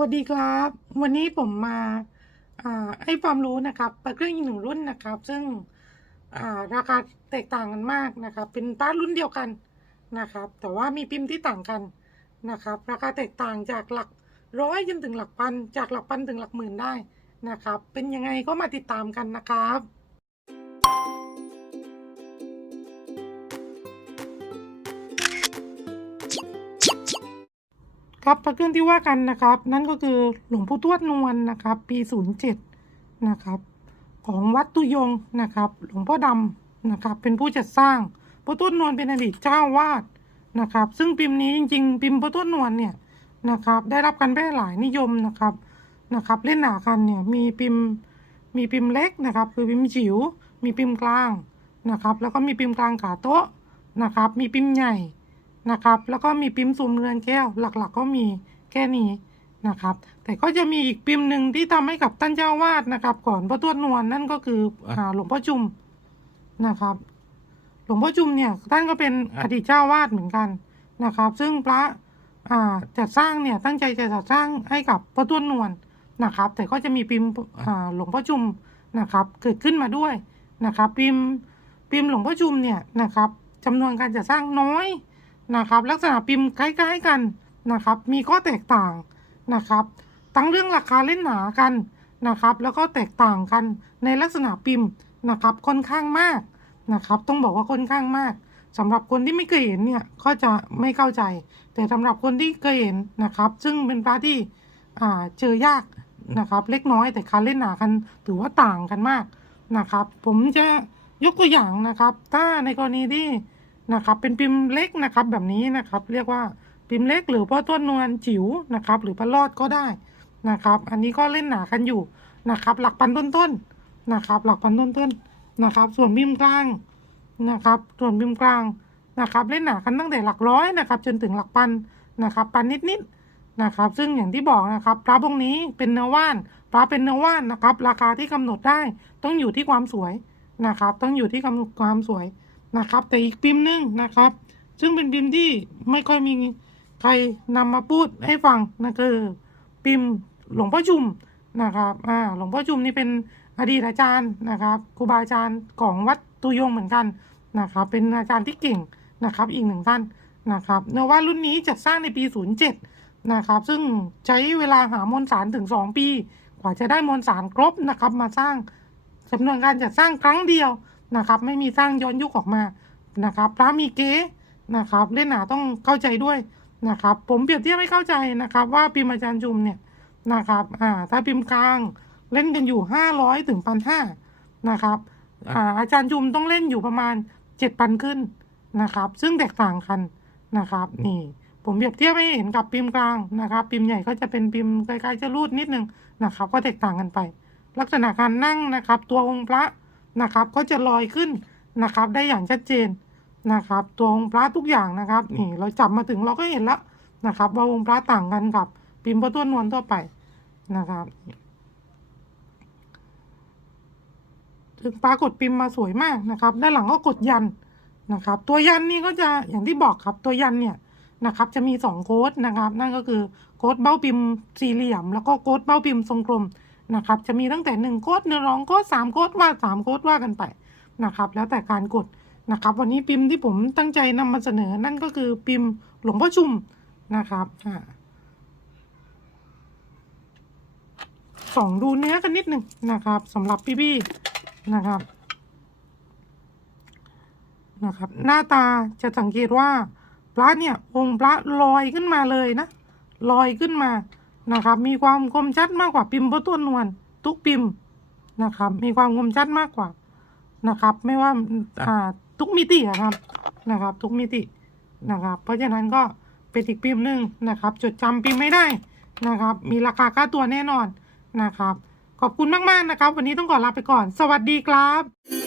วัสดีครับ วันนี้ผมมาให้ความรู้นะครับปลาเครื่องอีกหนึ่งรุ่นนะครับ ซึ่งาราคาแตกต่างกันมากนะครับ เป็นปลารุ่นเดียวกันนะครับ แต่ว่ามีพิมพ์ที่ต่างกันนะครับ ราคาแตกต่างจากหลักร้อยจนถึงหลักพัน จากหลักพันถึงหลักหมื่นได้นะครับ เป็นยังไงก็มาติดตามกันนะครับ ครับพระเครื่องที่ว่ากันนะครับ นั่นก็คือหลวงปู่ทวดนวลนะครับ ปี07นะครับ ของวัดตุยงนะครับ หลวงพ่อดำนะครับ เป็นผู้จัดสร้างพระทวดนวลเป็นอดีตเจ้าวาดนะครับ ซึ่งพิมพ์นี้จริง ๆ พิมพ์พระทวดนวลเนี่ยนะครับ ได้รับการแพร่หลายนิยมนะครับนะครับ เล่นหนากันเนี่ยมีพิมพ์มีพิมพ์เล็กนะครับ คือพิมพ์จิ๋วมีพิมพ์กลางนะครับ แล้วก็มีพิมพ์กลางขาโต๊ะนะครับ มีพิมพ์ใหญ่ นะครับ แล้วก็มีพิมพ์สุ่มเรือนแก้ว หลักๆ ก็มีแค่นี้นะครับ แต่ก็จะมีอีกพิมพ์หนึ่งที่ทำให้กับท่านเจ้าวาดนะครับ ก่อนพระทวดนวลนั่นก็คืออ่าหลวงพ่อจุมนะครับ หลวงพ่อจุมเนี่ยท่านก็เป็นอดีตเจ้าวาดเหมือนกันนะครับ ซึ่งพระอ่าจัดสร้างเนี่ยตั้งใจจะจัดสร้างให้กับพระทวดนวลนะครับ แต่ก็จะมีพิมพ์อ่าหลวงพ่อจุมนะครับเกิดขึ้นมาด้วยนะครับพิมพ์พิมพ์หลวงพ่อจุมเนี่ยนะครับจำนวนการจัดสร้างน้อย นะครับ ลักษณะพิมพ์คล้ายๆกันนะครับ มีข้อแตกต่างนะครับ ทั้งเรื่องราคาเล่นหนากันนะครับ แล้วก็แตกต่างกันในลักษณะพิมพ์นะครับค่อนข้างมากนะครับ ต้องบอกว่าค่อนข้างมากสำหรับคนที่ไม่เคยเห็นเนี่ยก็จะไม่เข้าใจ แต่สำหรับคนที่เคยเห็นนะครับ ซึ่งเป็นพระที่เจอยากนะครับ เล็กน้อยแต่การเล่นหนากันถือว่าต่างกันมากนะครับ ผมจะยกตัวอย่างนะครับ ถ้าในกรณีที่ นะครับ เป็นพิมพ์เล็กนะครับแบบนี้นะครับ เรียกว่าพิมพ์เล็กหรือพ่อต้นนวลจิ๋วนะครับ หรือพระรอดก็ได้นะครับ อันนี้ก็เล่นหนากันอยู่นะครับ หลักพันต้นๆนะครับ หลักพันต้นๆนะครับ ส่วนพิมพ์กลางนะครับ ส่วนพิมพ์กลางนะครับ เล่นหนากันตั้งแต่หลักร้อยนะครับ จนถึงหลักพันนะครับพันนิดๆนะครับ ซึ่งอย่างที่บอกนะครับพระพวกนี้เป็นเนื้อว่านพระเป็นเนื้อว่านนะครับ ราคาที่กำหนดได้ต้องอยู่ที่ความสวยนะครับ ต้องอยู่ที่กำหนดความสวย นะครับ แต่อีกพิมพ์หนึ่งนะครับ ซึ่งเป็นพิมพ์ที่ไม่ค่อยมีใครนำมาพูดให้ฟังนะคือพิมพ์หลวงพ่อชุมนะครับอ่าหลวงพ่อชุมนี่เป็นอดีตอาจารย์นะครับครูบาอาจารย์ของวัดตุยงเหมือนกันนะครับเป็นอาจารย์ที่เก่งนะครับอีกหนึ่งท่านนะครับเนื้อว่ารุ่นนี้จัดสร้างในปี 07 นะครับ ซึ่งใช้เวลาหามวลสารถึง 2 ปี กว่าจะได้มวลสารครบนะครับ มาสร้างจำนวนการจัดสร้างครั้งเดียว นะครับ ไม่มีสร้างย้อนยุคออกมานะครับพระมีเก๊นะครับเล่นหนาต้องเข้าใจด้วยนะครับ ผมเปรียบเทียบให้เข้าใจนะครับ ว่าพิมพ์อาจารย์จุมเนี่ยนะครับอ่าถ้าพิมพ์กลางเล่นกันอยู่ห้าร้อยถึงพันห้านะครับอ่าอาจารย์จุมต้องเล่นอยู่ประมาณเจ็ดพันขึ้นนะครับ ซึ่งแตกต่างกันนะครับนี่ผมเปรียบเทียบให้เห็นกับพิมพ์กลางนะครับ พิมพ์ใหญ่ก็จะเป็นพิมพ์คล้ายๆจะรูดนิดนึงนะครับ ก็แตกต่างกันไป ลักษณะการนั่งนะครับ ตัวองค์พระ นะครับ ก็จะลอยขึ้นนะครับ ได้อย่างชัดเจนนะครับ ตัวองค์พระทุกอย่างนะครับนี่เราจับมาถึงเราก็เห็นแล้วนะครับ ว่าองค์พระต่างกันกับพิมพ์พระตัวนวลทั่วไปนะครับถึงปรากฏพิมพ์มาสวยมากนะครับ ด้านหลังก็กดยันนะครับ ตัวยันนี่ก็จะอย่างที่บอกครับตัวยันเนี่ยนะครับ จะมีสองโค้ดนะครับ นั่นก็คือโค้ดเบ้าพิมพ์สี่เหลี่ยม แล้วก็โค้ดเบ้าพิมพ์ทรงกลม นะครับ จะมีตั้งแต่หนึ่งโค้ดหนึ่งรองโค้ดสามโค้ดว่าสามโค้ดว่ากันไปนะครับ แล้วแต่การกดนะครับ วันนี้พิมพ์ที่ผมตั้งใจนำมาเสนอนั่นก็คือพิมพ์หลวงพ่อชุมนะครับส่องดูเนื้อกันนิดหนึ่งนะครับสำหรับพี่ๆนะครับนะครับ หน้าตาจะสังเกตว่าพระเนี่ยองค์พระลอยขึ้นมาเลยนะลอยขึ้นมา นะครับ มีความคมชัดมากกว่าพิมพ์พระตัวนวลทุกพิมพ์นะครับ มีความคมชัดมากกว่านะครับ ไม่ว่าอ่าทุกมิติอะครับนะครับ ทุกมิตินะครับ เพราะฉะนั้นก็เป็นอีกพิมพ์หนึ่งนะครับ จดจำพิมพ์ไม่ได้นะครับ มีราคาค่าตัวแน่นอนนะครับ ขอบคุณมาก ๆ นะครับ วันนี้ต้องขอลาไปก่อน สวัสดีครับ